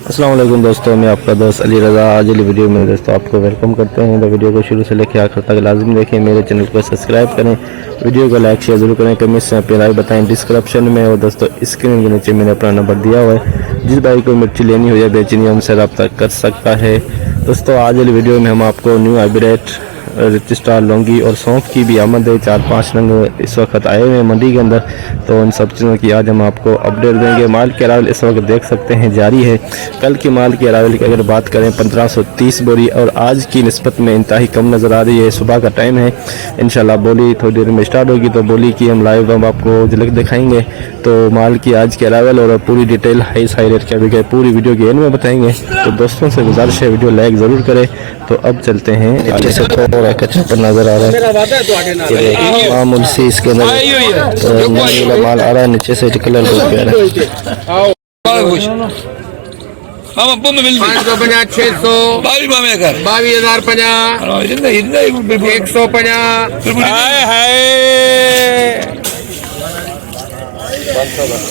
अस्सलाम वालेकुम दोस्तों, मैं आपका दोस्त अली रज़ा। आज वाली वीडियो में दोस्तों आपको वेलकम करते हैं। तो वीडियो को शुरू से लेकर आखिर तक लाजमी देखें, मेरे चैनल को सब्सक्राइब करें, वीडियो को लाइक शेयर जरूर करें, कमेंट से अपनी राय बताएं डिस्क्रिप्शन में। और दोस्तों स्क्रीन के नीचे मैंने अपना नंबर दिया हुआ है, जिस भाई को मिर्ची लेनी हो या बेचनी हो हमसे रब्ता कर सकता है। दोस्तों आज वाली वीडियो में हम आपको न्यू हाइब्रिड रजिस्ट्रार लौंगी और सौंफ की भी आमद है। 4-5 रंग इस वक्त आए हुए हैं मंडी के अंदर, तो उन सब चीज़ों की आज हम आपको अपडेट देंगे। माल की अरावल इस वक्त देख सकते हैं जारी है। कल की माल की अरावल की अगर बात करें 1530 बोरी, और आज की निस्बत में इंतहाई कम नज़र आ रही है। सुबह का टाइम है, इंशाल्लाह बोली थोड़ी देर में स्टार्ट होगी, तो बोली की हम लाइव हम आपको झलक दिखाएंगे। तो माल की आज की अरावल और पूरी डिटेल हाई रेट क्या भी पूरी वीडियो के एंड में बताएंगे। तो दोस्तों से गुजारिश है वीडियो लाइक ज़रूर करें। तो अब चलते हैं, अच्छे से थोड़ा कच्चा पर नजर आ रहा है मामूल से इसके अंदर माल आ रहा है, नीचे से कलर बहुत प्यारा है।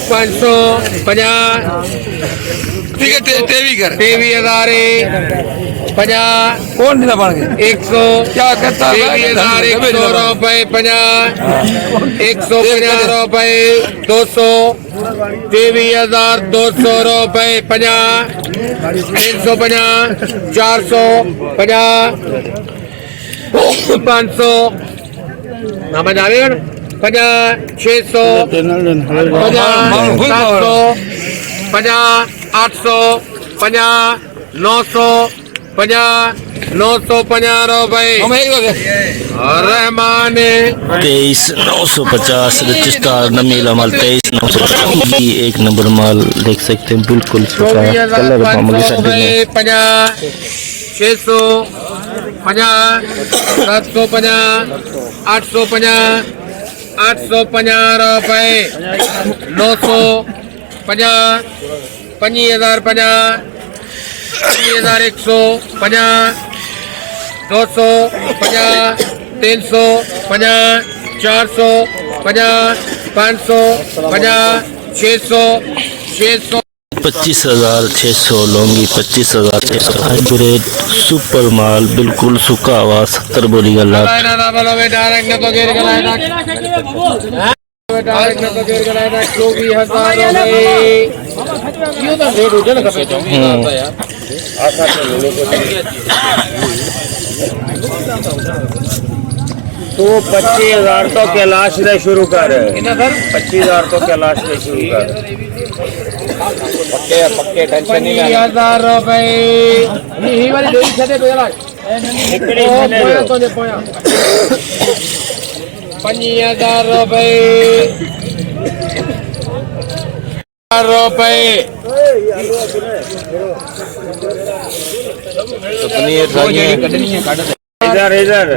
550 600 कौन दिला बन गए 100 क्या करता है 100 रुपए 150 रुपए 200 23,200 रुपए 350 400 500 ना जावे 600 700 800 900 950 रुपए रहमान 23,950 रजिस्ट्रार नमीला माल 23,950 एक नंबर माल देख सकते हैं, बिल्कुल कलर मामूली सा 600 750 850 850 रुपए 950 50,050 5150 250 350 450 550 600 25,600 लौंगी 25,600 हाइब्रिड सुपर माल बिल्कुल सूखा हुआ 70 बोरी का लाभ। तो 25,000 तो कैलाश से शुरू कर 25,000 तो कैलाश से शुरू कर पक्के टेंशन नहीं 50,000 रुपए यही वाली दे छदे पे ला 50,000 रुपए इधर इधर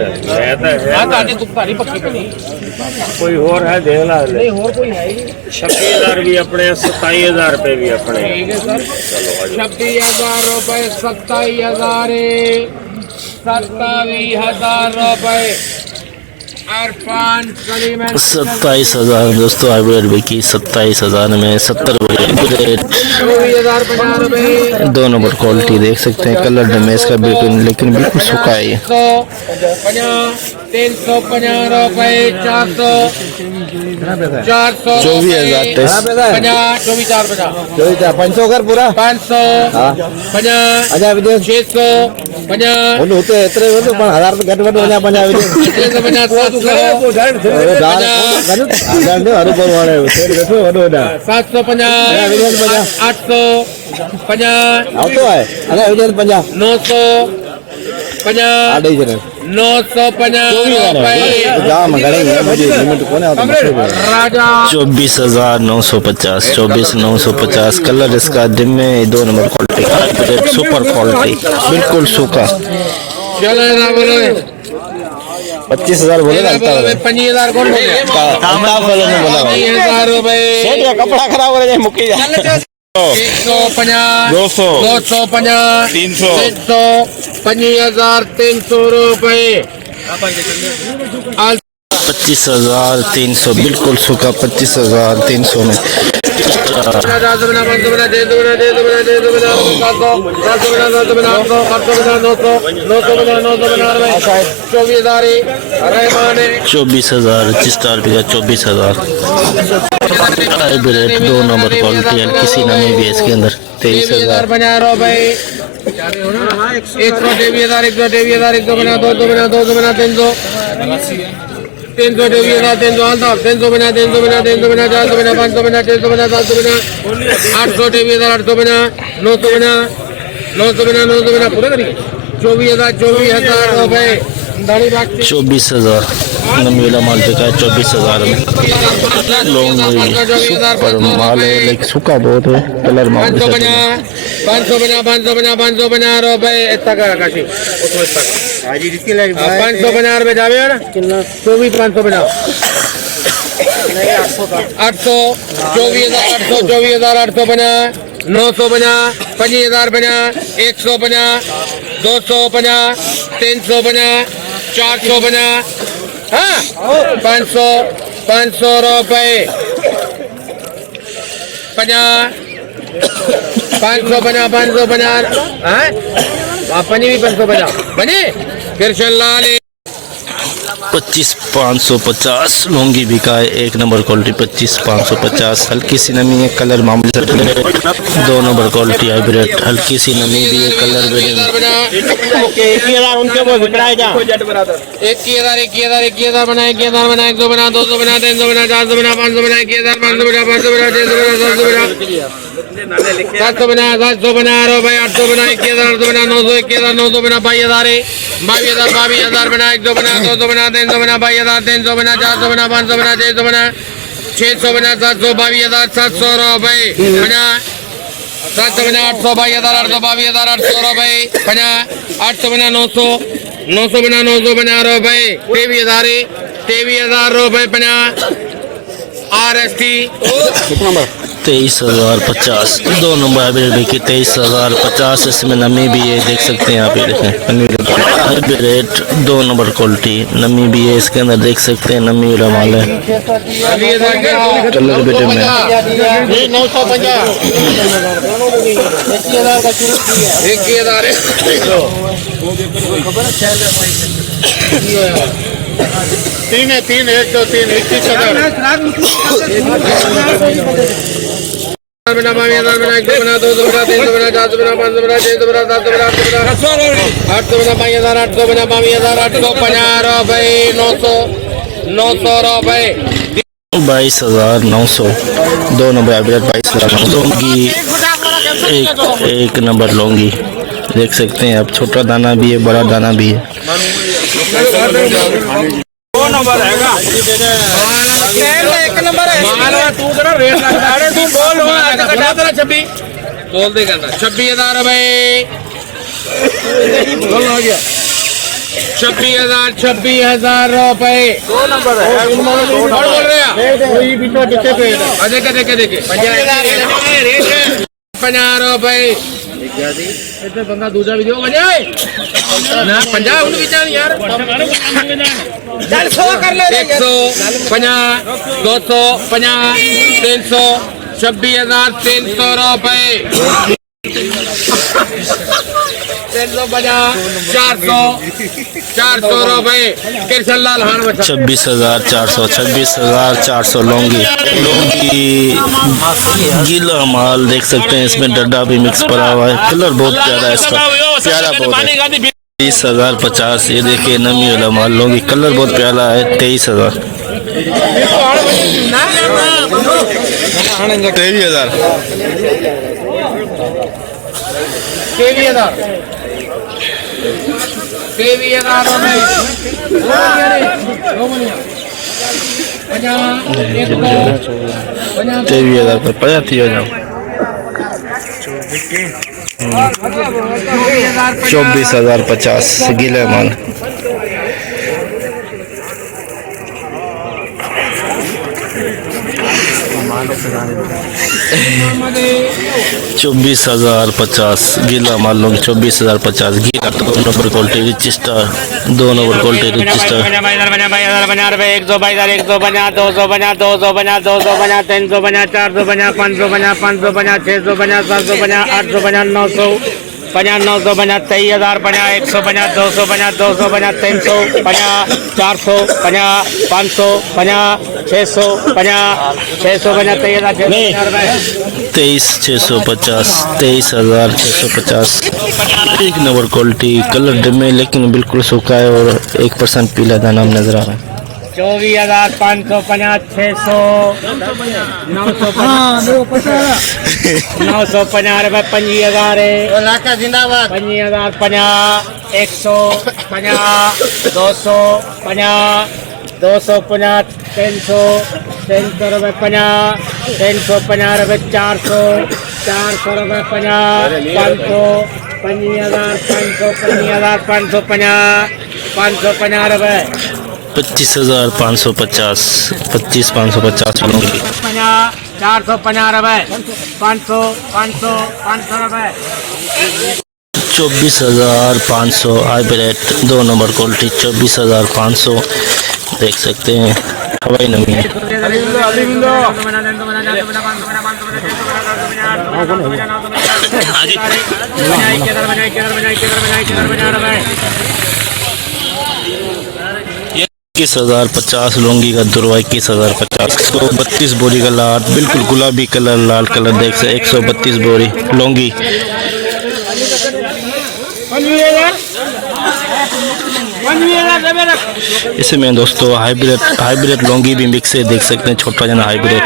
कोई और है देख ला नहीं और कोई है 26,000 भी अपने 27,000 रुपए भी अपने 26,000 रुपए 27,000 27,000 रुपए 27,000 दोस्तों हाइब्रिड बिकी 27,000 में 70 बोरी। 2 नंबर क्वालिटी देख सकते हैं, कलर डैमेज का बिल्कुल लेकिन बिल्कुल सूखा है ये 350 रुपए 400 24,000 500 कर पूरा 500 600 होते इतने तो 1000 घट घट हो जा 24,950 कलर इसका दिन में 2 नंबर क्वालिटी सुपर क्वालिटी बिल्कुल सूखा। 25,000 बोले 25,000 कौन बोले कपड़ा खराब हो जाए मुक्की जा 150 250 300 25,300 रुपए 25,300 बिल्कुल सूखा 25,300 में ₹24,000 स्टार भी 24,000 हाइब्रिड 2 नंबर क्वालिटी है, किसी नमी भी है इसके अंदर 23,000 24,000 नमी वाला माल बिका है 24,000 में। लॉन्ग सुपर माल है, लेकिन सूखा बहुत है, कलर माल 550 रुपए इतना का काशी 550 रुपए जावे ना 24,550 800 24,850 950 25,050 150 250 350 450 हाँ 500 रुपए 550 हाँ अपनी भी 550 बने कृष्ण लाल 25,550 लौंगी बिका है, 1 नंबर क्वालिटी 25,550 हल्की सी नमी है, कलर मामूली 2 नंबर क्वालिटी हाइब्रिड हल्की सी नमी भी है, कलर भी नहीं। 21,000 उनके वो बिकराए जा 21,000 बना 1,000 बना 100 बना 200 बना 300 बना 400 बना 500 बना 1,000 500 बना 500 बना 600 बना 700 बना 700 बना 700 बना रो भाई 800 बना 1,000 800 बना 900 1,000 900 बना 22,000 22,000 बना 100 बना 200 बना 300 बना 22,000 300 बना 400 बना 500 बना 600 बना 600 बना 700 22,000 700 रुपए बना 700 बना 800 22,000 800 22,000 800 रुपए बना 800 बना 900 900 बना 900 बना रुपए 23,000 रुपए बना RST 23,050 2 नंबर हाइब्रिड बिकी 23,050 इसमें नमी भी है, देख सकते हैं आप, ये देखें हाइब्रिड 2 नंबर क्वालिटी नमी भी है इसके अंदर, देख सकते हैं नमी वाला माल है, कलर बेटे में 3 1 2 3 21,000 बना 22,000 बना 100 बना 200 बना 300 बना 400 बना 500 बना 600 बना 700 बना 800 बना 22,000 800 बना 22,000 850 रुपए 900 रुपए 22,900 2 number hybrid 22,900 Laungi 1 number Laungi, देख सकते हैं आप, छोटा दाना भी है बड़ा दाना भी है। 2 नंबर हैगा 1 नंबर है मालवा तू तेरा रेट लगता है तू बोल हो कटा तेरा 26 बोल दे करना 26,000 रुपए बोल हो गया 26,000 रुपए 2 नंबर है बोल रहे हैं कोई भी तो देखे पे देखे 50 रुपए इतने बंदा दूसरा वीडियो बजाए ना 50 उन विचार यार 100 कर ले 150 250 300 26,300 रुपए 400 रुपए कृष्ण लाल हान 26,400 लौंगी गीला माल, देख सकते हैं इसमें डड्डा भी मिक्स पड़ा हुआ है, कलर बहुत प्यारा है इसका, प्यारा बहुत है। 30,050 ये देखिए नमी वाला माल लौंगी, कलर बहुत प्यारा है 23,000 23,000 पर 50 हो जाओ 24,050 गीला माल 24,050 गीला माल लूँगी 24,050 गीला। 2 number quality rich star, 2 number quality rich star. 100 बना 200 बना 200 बना 200 बना 200 बना 300 बना 400 बना 500 बना 500 बना 600 बना 700 बना 800 बना 900 बना 900 बना 23,000 बना 100 बना 200 बना 200 बना 300 बना 400 बना 500 बना 600 बना 600 बना 23,650 23,650 1 नंबर क्वालिटी कलर डमे लेकिन बिल्कुल सूखा है और 1% पीला दाना नजर आ रहा है। 24,550 600 950 रुपए 25,000 जिंदाबाद 25,000 50 100 50 200 50 250 300 रुपए 50 350 रुपए 400 रुपए 50 500 550 रुपए 25,550 25,550 लूँगी 450 रुपए 500 रुपए 24,500 हाइब्रिड 2 नंबर क्वालिटी 24,500 देख सकते हैं हवाई नमी है। ये 21,050 लौंगी का दुरवा 21,050 132 बोरी का लाट बिल्कुल गुलाबी कलर लाल कलर देख सकते 132 बोरी लौंगी। इसमें दोस्तों हाइब्रिड लौंगी भी मिक्स है देख सकते हैं छोटा जना हाइब्रिड।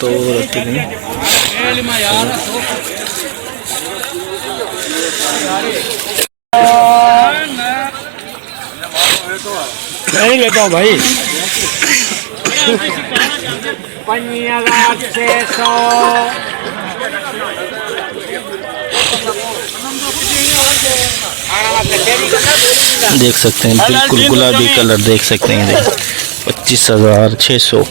तो नहीं लेता हूँ भाई 25,600 देख सकते हैं बिल्कुल गुलाबी कलर देख सकते हैं 25,600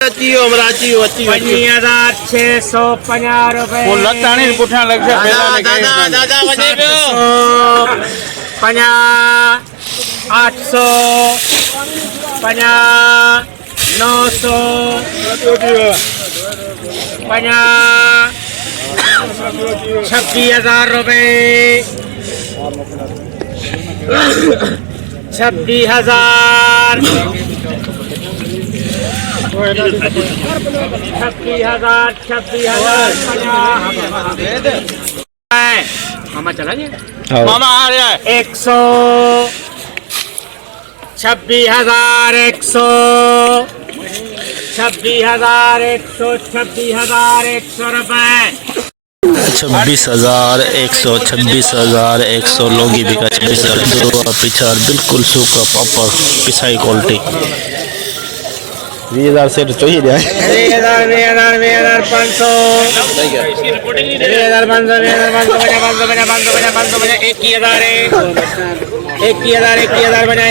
25,650 रुपए 800 900 26,000 रुपए 26,000 मामा चला गया मामा आ रहा है 100 26,100 26,100 रुपए 26,100 लोगी बिका 26,000 पिछाड़ बिल्कुल सूखा पापड़ पिसाई क्वालिटी 20,000 से तो चाहिए 20,000 500 21,000 बना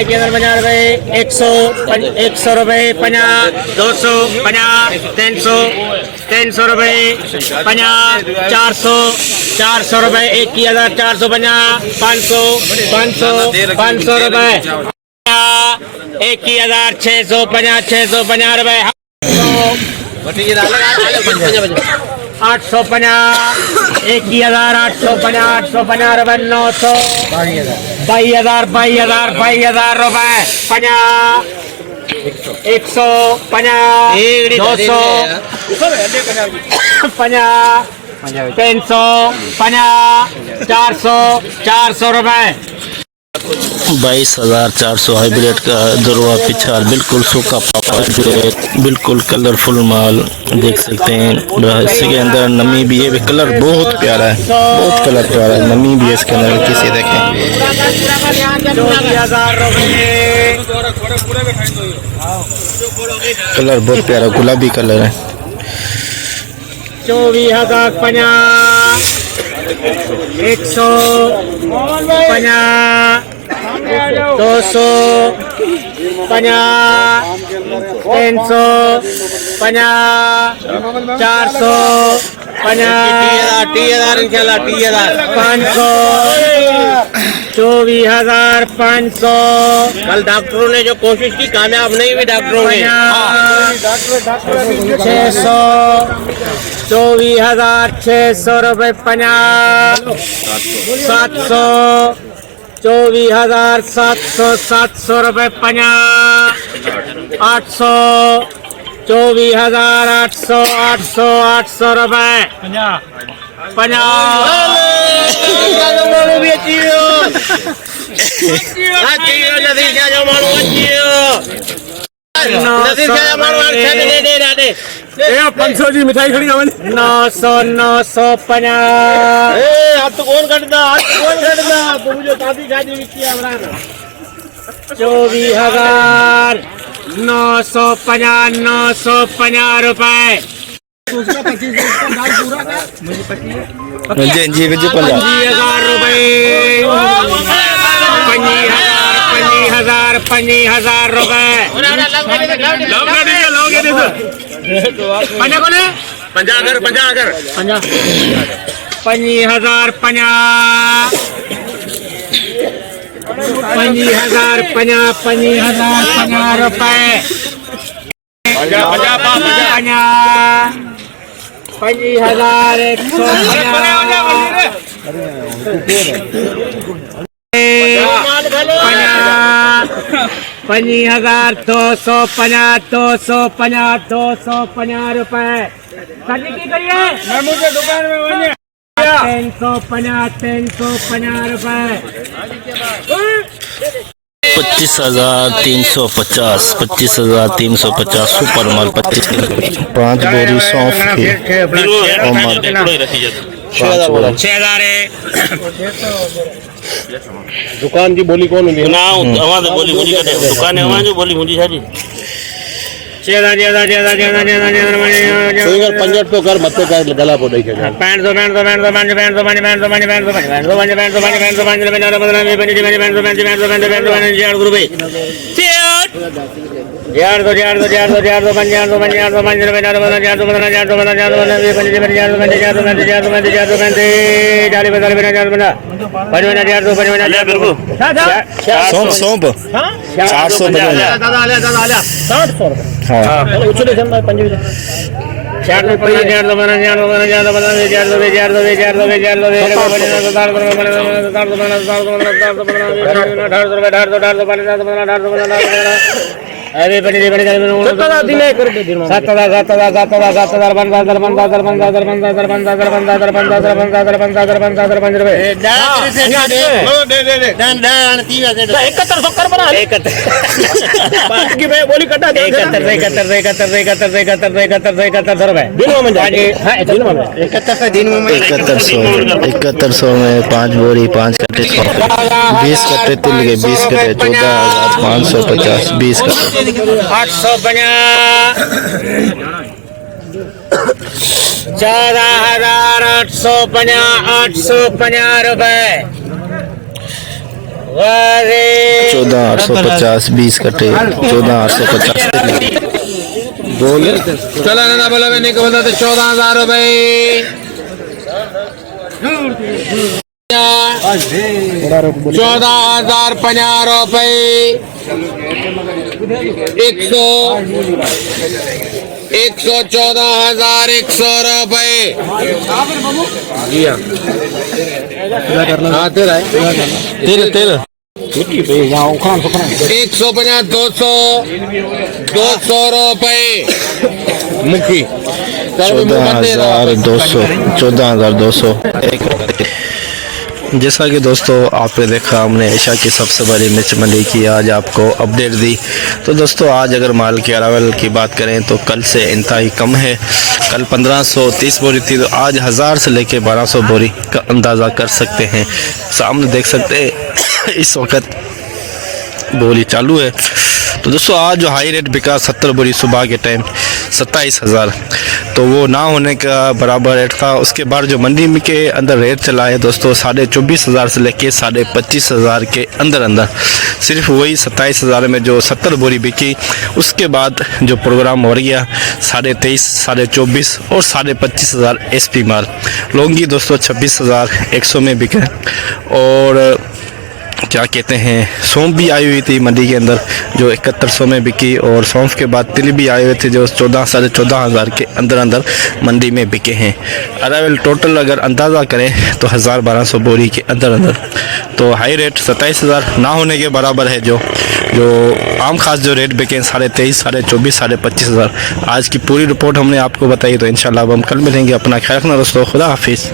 1,000 रुपए 100 रुपए 50 200 50 300 रुपए 50 400 रुपए 21,450 500 रुपए 21,650 रुपए 850 21,850 रुपए 900 22,000 रुपए 50 150 200 50 300 50 400 रुपए 22,400 हाइब्रिड का दुरवा पिछाड़ बिल्कुल सूखा पापड़ बिल्कुल कलरफुल माल देख सकते हैं। इसके अंदर नमी भी है कलर बहुत प्यारा है बहुत कलर प्यारा है नमी भी है इसके अंदर किसी देखें कलर बहुत प्यारा गुलाबी कलर है 24,050 100 50 250, 300, 50, 400, 50, 500, 24,500। कल डॉक्टरों ने जो कोशिश की कामयाब नहीं हुई डॉक्टरों ने। 600, 24,600 रुपये 50, 700, 24,700, 700 रुपये 50, 800, 24,800, 800, 800 रुपये 500 जी मिठाई खड़ी 900, 950। आप तो कौन करता तो मुझे काफी शादी किया 24,950, 950 रुपए। जी जी जी 50,000 रुपए। 50,000 रुपए। 50,000 रुपए। 50,250, 250 रुपए। की करिए 350 रुपए। 25,350, 25,350 सुपर माल 25 किलो 5 बोरी सौंफ की और माल 6,000 है। दुकान की बोली कौन हुई ना हमारे बोली मुझी का दुकान है वहाँ जो बोली मुझी सारी 6,000 पंजट तो कर मत कर गला पो देखे अरे बड़ी बड़ी 7,000 बोली कटा 7100 में 5 बोरी 5 कट्टे 20 कट्टे तिल के 20 कट्टे 14,550 20 कट्टे 14,850 रुपए। 14,850 20 कट्टे 14,850 बोले चला ना बोला मैंने को बोला 14,000 रुपए। 14,050 रुपए। 114,100 रुपए। हाँ तेरा 150 200 रुपए मुखी 14,200 जैसा कि दोस्तों आपने देखा हमने एशिया की सबसे बड़ी मिर्च मंडी की आज आपको अपडेट दी। तो दोस्तों आज अगर माल के अरावल की बात करें तो कल से इंतहाई कम है। कल 1530 बोरी थी तो आज 1000 से लेके 1200 बोरी का अंदाज़ा कर सकते हैं। सामने देख सकते हैं इस वक्त बोली चालू है। तो दोस्तों आज जो हाई रेट बिका 70 बोरी सुबह के टाइम 27,000, तो वो ना होने का बराबर रेट था। उसके बाद जो मंडी में के अंदर रेट चला है दोस्तों 24,500 से लेके 25,500 के अंदर अंदर, सिर्फ वही 27,000 में जो 70 बोरी बिकी। उसके बाद जो प्रोग्राम हो गया 23,500, 24,500 और 25,500 SP माल। लौंगी दोस्तों 26,100 में बिके। और क्या कहते हैं, सौंफ भी आई हुई थी मंडी के अंदर जो 7100 में बिकी। और सौंफ के बाद तिल भी आए हुए थे जो 14,000 साढ़े 14,000 के अंदर अंदर मंडी में बिके हैं। अरावल टोटल अगर अंदाज़ा करें तो 1,000-1,200 बोरी के अंदर अंदर। तो हाई रेट 27,000 ना होने के बराबर है। जो आम खास जो रेट बिके 23,500, 24,500, 25,000। आज की पूरी रिपोर्ट हमने आपको बताई। तो इंशाल्लाह अब हम कल मिलेंगे। अपना ख्याल रखना दोस्तों, खुदा हाफिज़।